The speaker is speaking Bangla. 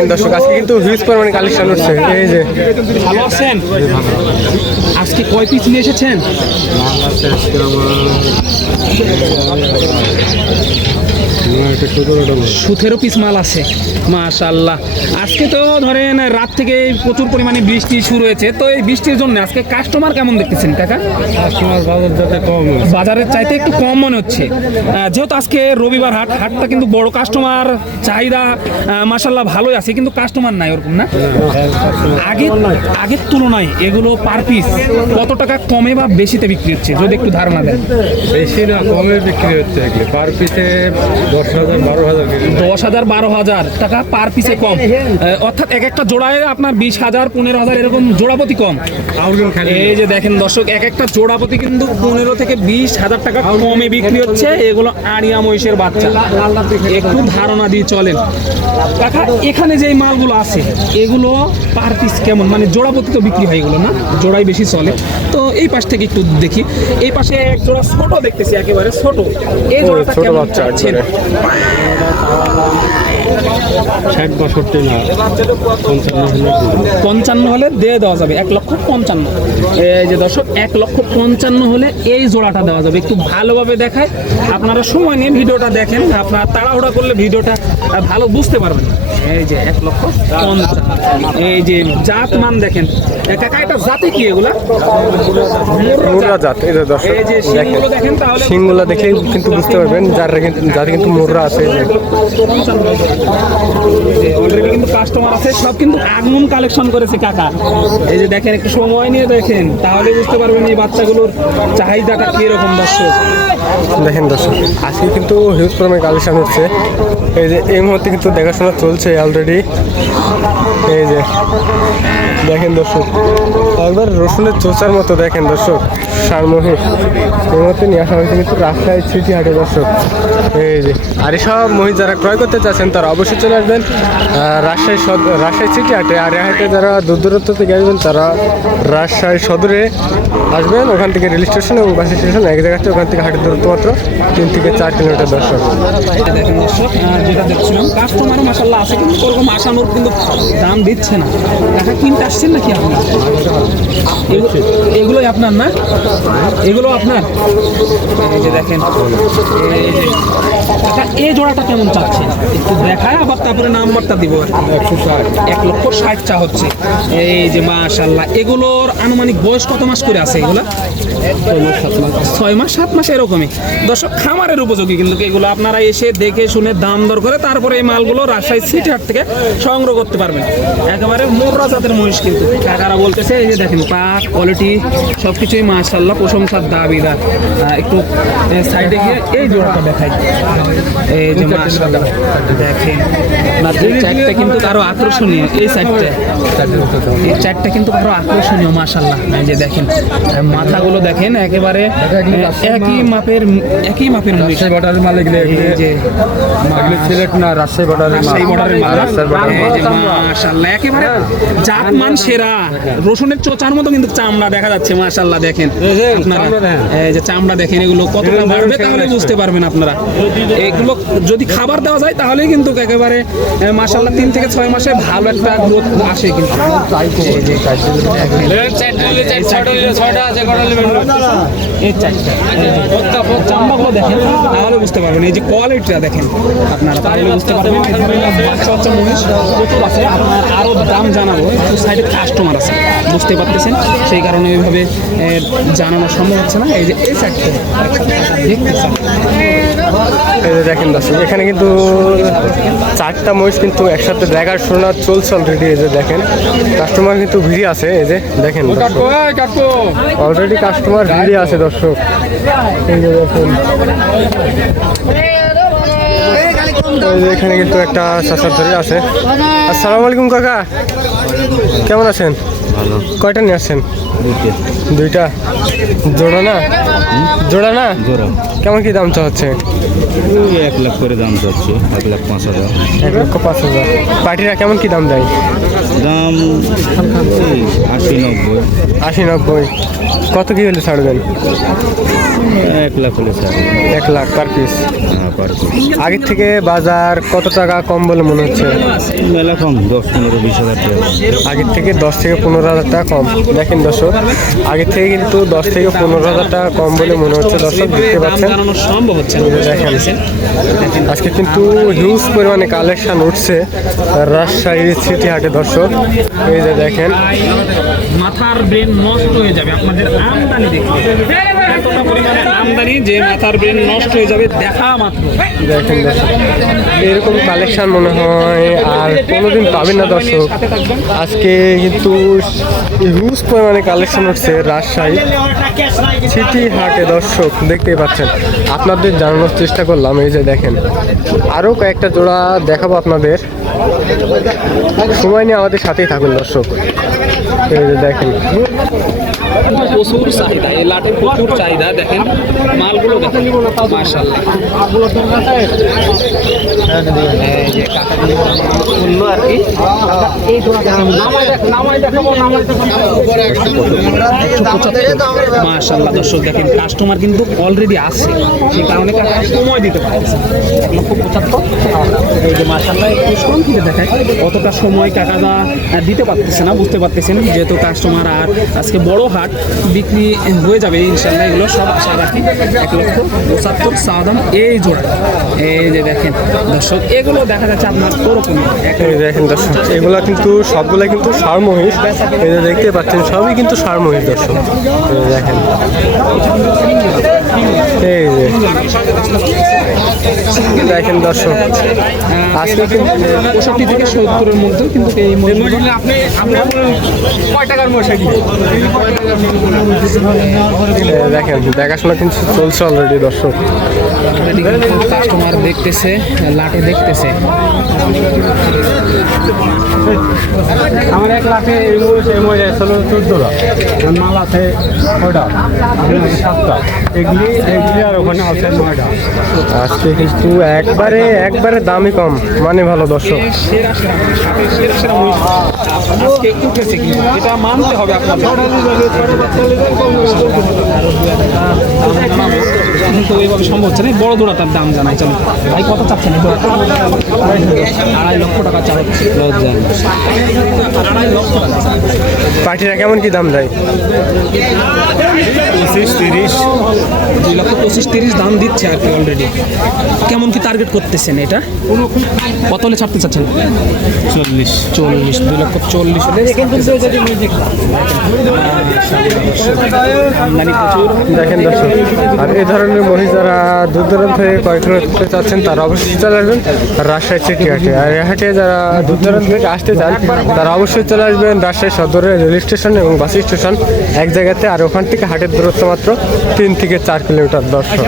দেখেন দর্শক, আজকে কিন্তু হিউজ পরিমাণে কালেকশন উঠছে। এই যে। ভালো আছেন? আজকে কয় পিস নিয়ে এসেছেন? সুথেরো পিস মাল। আছে। মাশাল্লাহ আজকে তো ধরেন রাত থেকে প্রচুর পরিমাণে বৃষ্টি শুরু হয়েছে। তো এই বৃষ্টির জন্য আজকে কাস্টমার কেমন দেখতেছেন কাকা? কাস্টমার বাজার যাতে কম বাজারের চাইতে একটু কম মনে হচ্ছে। যেহেতু আজকে রবিবার হাট হাটটা কিন্তু বড় কাস্টমার চাহিদা মাসাল্লাহ ভালোই আছে কিন্তু কাস্টমার নাই ওরকম না? আগে আগের তুলনায় এগুলো পার পিস কত টাকা কমে বা বেশিতে বিক্রি হচ্ছে? যদি একটু ধারণা দেন। বেশি না কমে বিক্রি হচ্ছে। পার পিসে দশ হাজার বারো হাজার টাকা পার পিসে কম। অর্থাৎ এক একটা জোড়ায় আপনার বিশ হাজার পনেরো হাজার এরকম জোড়াপতি কম। এই যে দেখেন দর্শক এক একটা জোড়াপতি কিন্তু পনেরো থেকে বিশ হাজার টাকা কমে বিক্রি হচ্ছে। এগুলো আড়িয়া মহিষের বাচ্চা। একটু ধারণা দিয়ে চলেন। কাকা এখানে যে মালগুলো আছে এগুলো পার পিস কেমন? মানে জোড়াপতি তো বিক্রি হয় এগুলো না? জোড়াই বেশি চলে। তো এই পাশ থেকে একটু দেখি। এই পাশে এক জোড়া ছোট দেখতেছি একেবারে ছোট। এই জোড়াটা কেমন বাচ্চা চাচ্ছেন? ষাট বাষট্টি না পঞ্চান্ন হলে দিয়ে দেওয়া যাবে এক লক্ষ পঞ্চান্ন। এই যে দর্শক এক লক্ষ পঞ্চান্ন হলে এই জোড়াটা দেওয়া যাবে। একটু ভালোভাবে দেখায় আপনারা সময় নিয়ে ভিডিওটা দেখেন আপনারা তাড়াহুড়া করলে ভিডিওটা ভালো বুঝতে পারবেন। এই যে এক লক্ষ পঞ্চান্ন। এই যে জাত মান দেখেন এ কাকা এটা জাতি কি এগুলা? মুর্রা জাত এই যে দেখেন তাহলে শিংগুলো দেখে কিন্তু বুঝতে পারবেন। যার কিন্তু মুর্রা আছে কিন্তু কাস্টমার আছে, সব কিন্তু আগমন কালেকশন করেছে কাকা। এই যে দেখেন, একটু সময় নিয়ে দেখেন, তাহলে বুঝতে পারবেন এই বাচ্চাগুলোর চাহিদাটা কীরকম দর্শক। দেখেন দর্শক, আজকে কিন্তু হিউজ পরিমাণে কালেকশন হচ্ছে। এই যে এই মুহূর্তে কিন্তু দেখাশোনা চলছে অলরেডি এই যে, দেখেন দর্শক, একবার রসুনের চোচার মতো দেখেন দর্শক, সারমহি। এই মুহূর্তে নিয়ে আসা হয়েছে কিন্তু রাস্তায় সিটি হাটে দর্শক। এই যে, আর এসব মহিষ যারা ক্রয় করতে চাচ্ছেন তারা অবশ্যই চলে আসবেন রাজশাহী রাজশাহী সিটি হাটে আর এই হাটে যারা দূর দূরত্ব থেকে আসবেন, তারা রাজশাহী সদরে আসবেন, ওখান থেকে রেল স্টেশন এবং বাস স্টেশন এক জায়গাতে ওখান থেকে হাটের দূরত্ব মাত্র তিন থেকে চার কিলোমিটার দর্শক। দেখেন দর্শক যেটা দেখছিলাম কাস্টমারও মাসাল্লাহ আছে কিন্তু ওরকম আসানোর কিন্তু দাম দিচ্ছে না। টাকা কিনতে আসছেন নাকি আপনি? এগুলো- এগুলোই আপনার না? এগুলো আপনার? এই যে দেখেন এই জোড়াটা কেমন চাচ্ছে একটু দেখায় আবার তারপরে নাম্বারটা দিব আর। একশো ষাট। এক লক্ষ ষাট চা হচ্ছে। এই যে মাশাল্লাহ এগুলোর আনুমানিক বয়স কত মাস করে আছে এগুলা? ছয় মাস সাত মাস এরকমই। দর্শক খামারের উপযোগী কিন্তু এগুলো আপনারা এসে দেখে শুনে দাম দর করে তারপরে এই মালগুলো রাজশাহী সিটি হাট থেকে সংগ্রহ করতে পারবেন। একেবারে মোররা জাতের মহিষ কিন্তু। কাকারা বলতেছে এই যে দেখেন পাক কোয়ালিটি সব কিছুই মাশাল্লাহ প্রশংসার দাবিদার। একটু সাইডে গিয়ে এই জোড়াটা দেখাই। এই যে দেখেন। চারটা কিন্তু আরও আকর্ষণীয় এই চারটা এই চারটা কিন্তু আরও আকর্ষণীয় মাশাল্লাহ এই যে দেখেন মাথাগুলো দেখেন একেবারে একই মাপের একই মাপের। রাজশাহী বর্ডারের মাল এগুলো যে এগুলো সিলেট না রাজশাহী বর্ডারের মাল রাজশাহী বর্ডারের মাল। মাশাআল্লাহ, একেবারে জাত মান সেরা রসুনের চোচার মতো কিন্তু চামড়া দেখা যাচ্ছে মাশাল্লাহ দেখেন আপনারা এই যে চামড়া দেখেন এগুলো বাড়বে তাহলে বুঝতে পারবেন আপনারা এগুলো যদি খাবার দেওয়া যায় তাহলেই কিন্তু একেবারে মাশাল্লাহ তিন থেকে ছয় মাসে ভালো একটা গ্রোথ আসে কিন্তু এই চারটা চামড়াগুলো দেখেন তাহলে বুঝতে পারবেন। এই যে কোয়ালিটিটা দেখেন আপনারা তাহলে বুঝতে পারবেন। বাচ্চা বাচ্চা মহিষ প্রচুর আছে। আপনার আরও দাম জানাব একটু সাইডে কাস্টমার আছে। বুঝতে পারতেছেন? সেই কারণে ওইভাবে জানানো সম্ভব হচ্ছে না। এই যে এই সাইডটা দেখেন। দর্শক এখানে কিন্তু চারটা মহিষ কিন্তু একসাথে দেখার শোনা চলছে অলরেডি এই যে দেখেন কাস্টমার কিন্তু ভিড়ে আছে। এই যে দেখেন অলরেডি কাস্টমার ভিড়ে আছে দর্শক। যে এখানে কিন্তু একটা চাচার ধরে আছে। আসসালামু আলাইকুম কাকা। কেমন আছেন? ভালো। কয়টা নিয়ে আসছেন? দুইটা। জোড়া না? জোড়া না? জোড়া। কেমন কি দাম চাচ্ছে? এক লাখ করে দাম যাচ্ছে এক লাখ পাঁচ হাজার। এক লক্ষ পাঁচ হাজার। পার্টিরা কেমন কি দাম দেয়? দাম আশি নব্বই। আশি নব্বই। কত কি হলে ছাড়বেন? এক লাখ হলে এক লাখ পার পিস। হ্যাঁ পার পিস। আগের থেকে বাজার কত টাকা কম বলে মনে হচ্ছে? মেলা কম দশ পনেরো বিশ হাজার টাকা। আগের থেকে দশ থেকে পনেরো হাজার টাকা কম। দেখেন দর্শক আগের থেকে কিন্তু দশ থেকে পনেরো হাজার টাকা কম বলে মনে হচ্ছে। দর্শক দেখতে পাচ্ছেন? সম্ভব হচ্ছে দেখেন। আজকে কিন্তু হিউজ পরিমাণে কালেকশন উঠছে রাজশাহীর সিটি হাটে দর্শক। এই যে দেখেন। মাথার ব্রেন নষ্ট হয়ে যাবে আপনাদের আমদানি দেখতে। এতটা পরিমাণে আমদানি যে মাথার ব্রেন নষ্ট হয়ে যাবে দেখা মাত্র। দেখেন এরকম কালেকশন মনে হয় আর কোনোদিন পাবেন না দর্শক। আজকে কিন্তু হিউজ পরিমাণে কালেকশন উঠছে রাজশাহী সিটি হাটে দর্শক দেখতেই পাচ্ছেন। আপনাদের জানানোর চেষ্টা করলাম এই যে দেখেন। আরও কয়েকটা জোড়া দেখাবো আপনাদের। সময় নিয়ে আমাদের সাথেই থাকুন দর্শক। দেখেন। প্রচুর চাহিদা, এই লাটের প্রচুর চাহিদা, দেখেন মালগুলো দেখেন মার্শাল্লাহ মার্শাল্লাহ দর্শক দেখেন কাস্টমার কিন্তু অলরেডি আছে। সেই কারণে সময় দিতে পারছে এক অতটা সময় কাকাদা দিতে পারতেছে না, বুঝতে পারতেছেন, যেহেতু কাস্টমার আর আজকে বড় বিক্রি হয়ে যাবে ইনশাল্লাহ এগুলো সব আশা রাখি। এক লক্ষ পঁচাত্তর সাদাম এই জোড়া। এই যে দেখেন দর্শক, এগুলো দেখা যাচ্ছে আপনার ওরকমই। দেখেন দর্শক, এগুলো কিন্তু সবগুলো কিন্তু সারমহিষ। এই যে দেখতে পাচ্ছেন, সবই কিন্তু সারমহিষ দর্শক। দেখেন। এই যে দেখেন দর্শক আজকে কিন্তু পঁয়ষট্টি থেকে সত্তরের মধ্যে কিন্তু এই দেখেন দেখাশোনা কিন্তু চলছে অলরেডি দর্শক। কাস্টমার দেখতেছে লাটে দেখতেছে। আমার এক লাখে ছিল চোদ্দ লাখ। মাল আছে ওটা সাতটা। এগুলি এগুলি আর ওখানে আছে নয়টা। আজকে কিন্তু একবারে একবারে দামই কম। মানে ভালো দর্শক। এটা মানতে হবে কিন্তু ওইভাবে সম্ভব হচ্ছে না। বড় দোড়া তার দাম জানাই চলো। ভাই কত চাচ্ছেন আড়াই লক্ষ টাকা চা হচ্ছে। আড়াই লক্ষ কেমন কি দাম দেয়? পঁচিশ তিরিশ। দুই লক্ষ পঁচিশ তিরিশ দাম দিচ্ছে আর কি অলরেডি কেমন কি টার্গেট করতেছেন এটা? কত হলে ছাড়তে চাচ্ছেন? চল্লিশ। চল্লিশ দুই লক্ষ চল্লিশ আমদানি প্রচুর দেখেন দর্শক আর এই ধরনের মহিষ যারা দূর দূরান্ত থেকে ক্রয় করতে চাচ্ছেন তারা অবশ্যই চলে আসবেন রাজশাহী সিটি হাটে। আর হাটে যারা দূর দূরান্ত থেকে আসতে চান, তারা অবশ্যই চলে আসবেন রাজশাহী সদরের রেল স্টেশন এবং বাস স্টেশন এক জায়গাতে, আর ওখান থেকে হাটের দূরত্ব মাত্র তিন থেকে চার কিলোমিটার দর্শক।